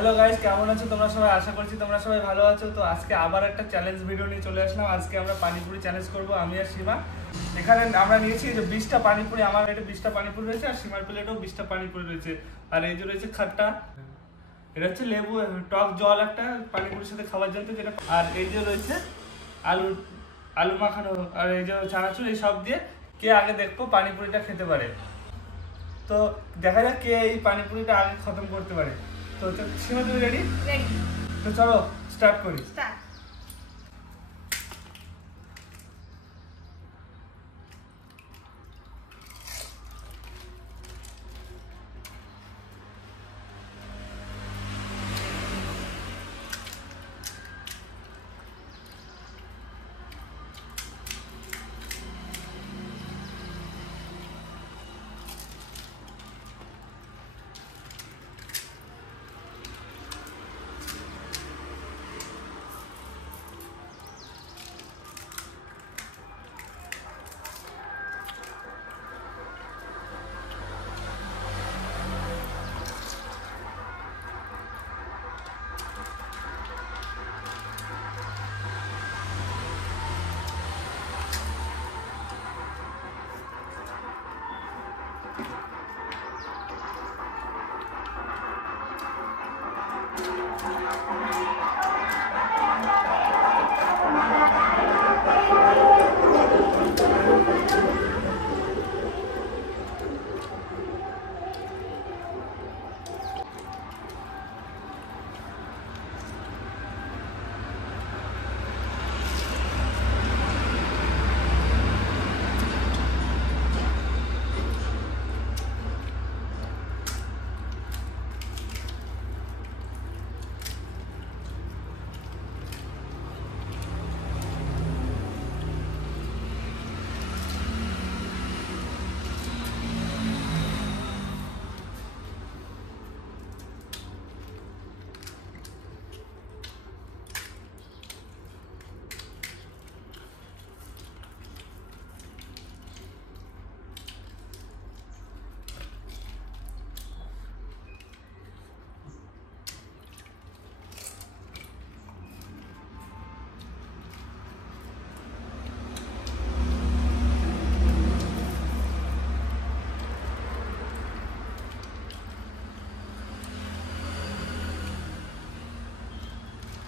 Hello guys, কেমন আছো তোমরা সবাই? আশা করছি তোমরা সবাই ভালো আছো। তো আজকে আবার একটা চ্যালেঞ্জ ভিডিও নিয়ে চলে আসলাম। আজকে আমরা পানিপুরি চ্যালেঞ্জ করব, আমি আর সীমা। এখানে আমরা নিয়েছি যে 20টা পানিপুরি, আমার প্লেটে 20টা পানিপুরি রয়েছে আর সীমার প্লেটেও 20টা পানিপুরি রয়েছে। আর এই যে রয়েছে খাট্টা, এটা হচ্ছে লেবু টক জল একটা পানিপুরির সাথে খাওয়ার জন্য যেটা। আর এই যে রয়েছে আলু আলু মাখানো, আর এই যে চানাচুর, এই সব দিয়ে কে আগে দেখবো পানিপুরিটা খেতে পারে। তো দেখা যাক কে এই পানিপুরিটা আগে খতম করতে পারে। তো সীমা, তুমি রেডি? রেডি। তো চলো স্টার্ট করি। স্টার্ট।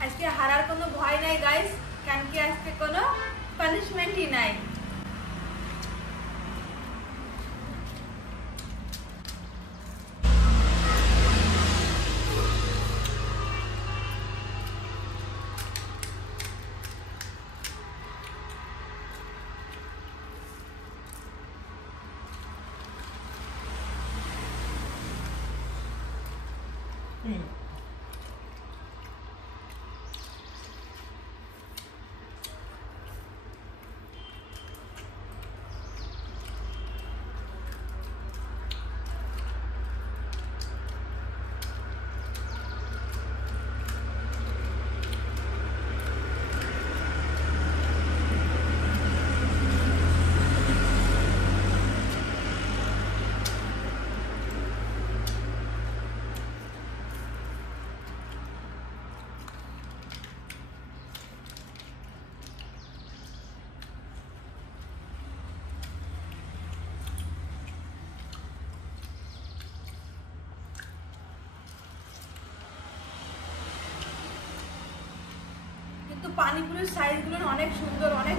আজকে হারার কোনো ভয় নাই গাইস, কারণ কি আজকে কোনো পানিশমেন্টই নাই। কিন্তু পানিপুরির সাইজগুলো অনেক সুন্দর, অনেক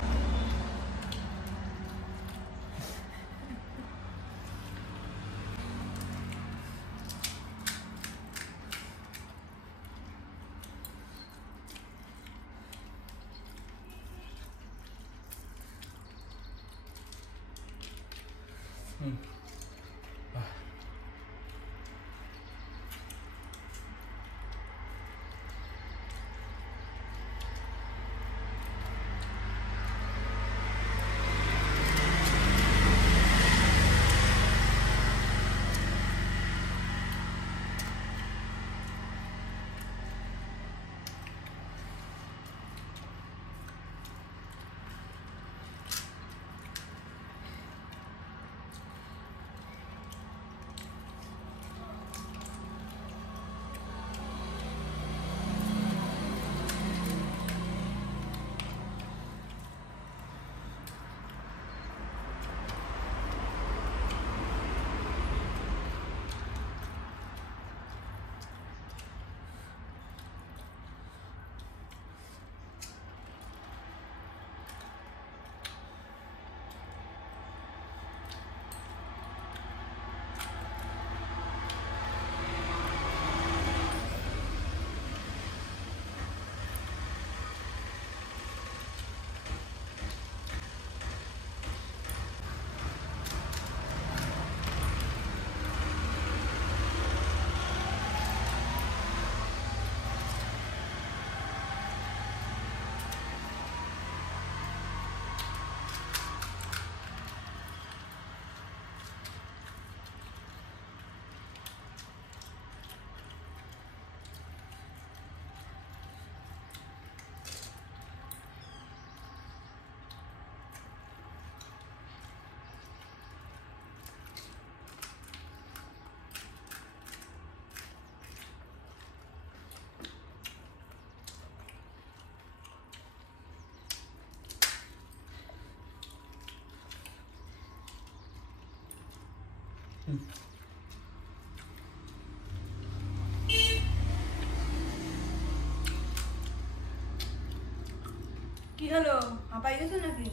কি হলো, হাঁপাই গেছো নাকি?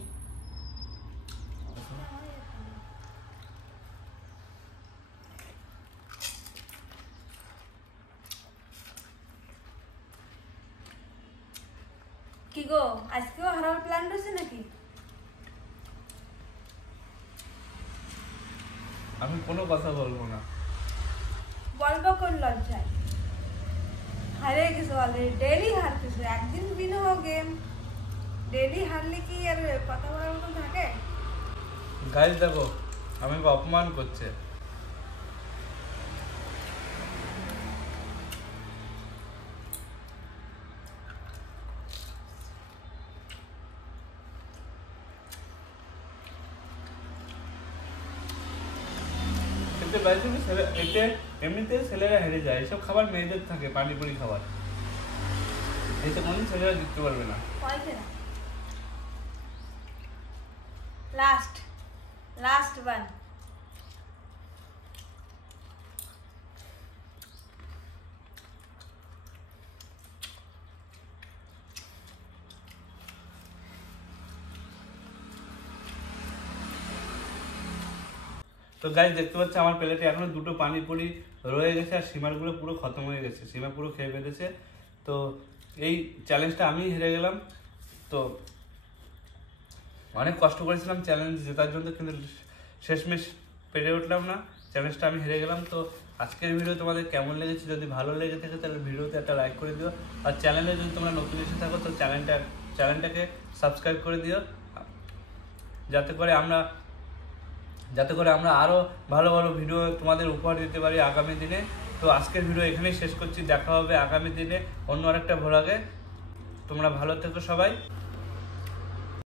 কি গো, আজকেও হারার প্ল্যান রয়েছে নাকি? আমি কোনো কথা বলবো না। বলবো কোন লজ্জায়? হারে গেছো অলরেডি, ডেলি হারতেছো, একদিন বিন হো গেম। ডেলি হারলে কি আর কথা বলার মতন থাকে? গাইস দেখো, আমাকে অপমান করছে। এতে বাইরে এতে এমনিতে ছেলেরা হেরে যায়, এসব খাবার মেয়েদের থাকে, পানিপুরি খাবার। এতে কোনদিন ছেলেরা জিততে পারবে না। Last one. তো গাইস দেখতে পাচ্ছ আমার প্লেটে এখনো দুটো পানিপুরি রয়ে গেছে, আর সীমারগুলো পুরো খতম হয়ে গেছে, সীমা পুরো খেয়ে ফেলেছে। তো এই চ্যালেঞ্জটা আমি হেরে গেলাম। তো অনেক কষ্ট করেছিলাম চ্যালেঞ্জ জেতার জন্য, কিন্তু শেষমেশ পেরে উঠলাম না, চ্যালেঞ্জটা আমি হেরে গেলাম। তো আজকের ভিডিও তোমাদের কেমন লেগেছে? যদি ভালো লেগে থাকে তাহলে ভিডিওতে একটা লাইক করে দিও, আর চ্যানেলে যদি তোমরা নতুন এসে থাকো তো চ্যানেলটাকে সাবস্ক্রাইব করে দিও, যাতে করে আমরা আরও ভালো ভালো ভিডিও তোমাদের উপহার দিতে পারি আগামী দিনে। তো আজকের ভিডিও এখানেই শেষ করছি, দেখা হবে আগামী দিনে অন্য আরেকটা ভ্লগে। তোমরা ভালো থেকো সবাই।